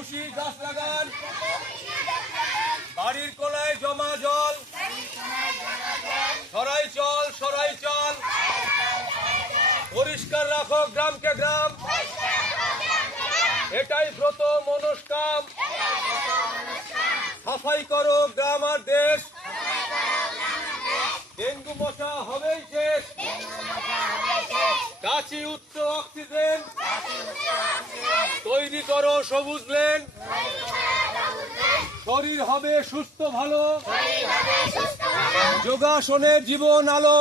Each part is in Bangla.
খুশি গাছ লাগান, বাড়ির কোনায় জমা জল, সরাই চল সরাই চল, পরিষ্কার রাখো গ্রামকে গ্রাম, এটাই ব্রত মনস্কাম। সাফাই করো গ্রাম আর দেশ, ডেঙ্গু মশা হবেই শেষ। গাছি উচ্চ অক্সিজেন, তৈরি করো সবুজ লেন, শরীর হবে সুস্থ ভালো, যোগাসনে জীবন আলো।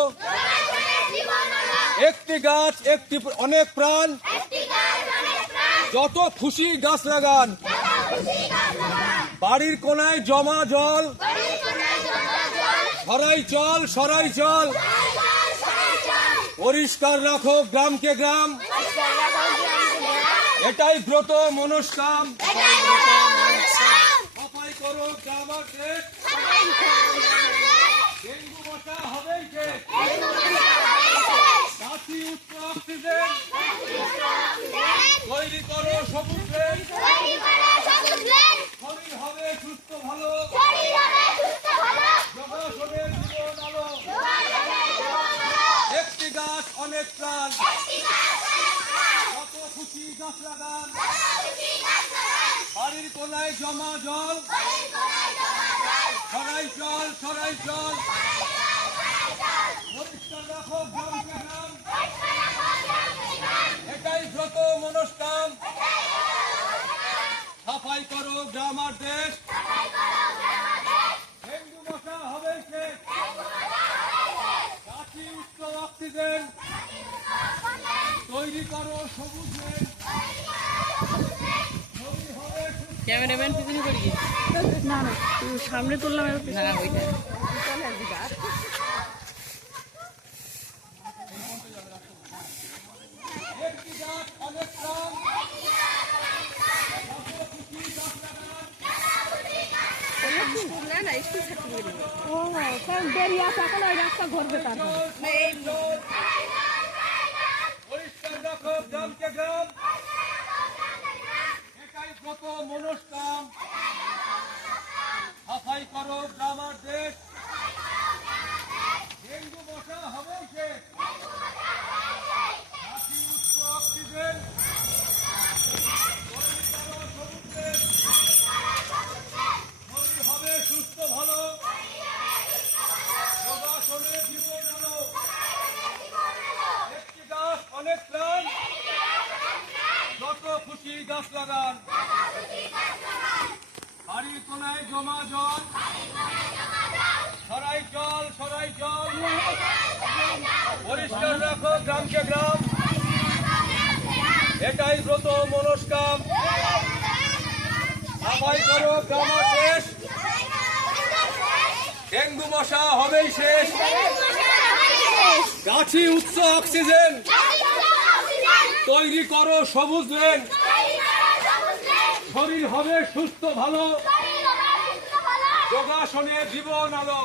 একটি গাছ একটি অনেক প্রাণ, যত খুশি গাছ লাগান, বাড়ির কোনায় জমা জল, সরাই চল সরাই চল, পরিষ্কার রাখো গ্রামকে গ্রাম, এটাই ব্রত মনস্কাম। সাফাই করো গ্রাম আর দেশ, ডেঙ্গু মশা হবেই শেষ। গাছি উচ্চ অক্সিজেন, তৈরি করো সবুজ লেন, শরীর হবে সুস্থ ভালো, যোগাসনে জীবন আলো। একটি গাছ অনেক প্রাণ, কত খুশি গাছ লাগান, বাড়ির কোনায় জমা জল, সরাই চল সরাই চল, পরিষ্কার রাখো গ্রামকে গ্রাম, এটাই ব্রত মনস্কাম। সাফাই করো গ্রাম আর দেশ, ডেঙ্গু মশা হবে শেষ। গাছি উচ্চ অক্সিজেন, তৈরি করো সবুজ লেন, শরীর হবে সুস্থ। ক্যামেরাম্যান পিছনে করি না না সামনে তুললাম না ওইটা একটি গাছ অনেক প্রাণ, কত খুশি গাছ লাগান, ও কারণ দেরি আছে এখন ওই রাস্তা ঘুরবে তারপর পরিষ্কার রাখো গ্রামকে গ্রাম, এটাই ব্রত মনস্কাম। সাফাই করো গ্রাম আর দেশ, ডেঙ্গু মশা হবেই শেষ। গাছি উচ্চ অক্সিজেন, তৈরি করো সবুজ লেন, শরীর হবে সুস্থ ভালো, যোগাসনে জীবন আলো। একটি গাছ অনেক প্রাণ, যত খুশি গাছ লাগান, বাড়ির কোনায় জমা জল, সরাই চল সরাই চল, পরিষ্কার রাখো গ্রামকে গ্রাম, এটাই ব্রত মনস্কাম। সাফাই করো গ্রাম আর দেশ, ডেঙ্গু মশা হবেই শেষ। গাছি উচ্চ অক্সিজেন, তৈরি করো সবুজ লেন, শরীর হবে সুস্থ ভালো, যোগাসনে জীবন আলো।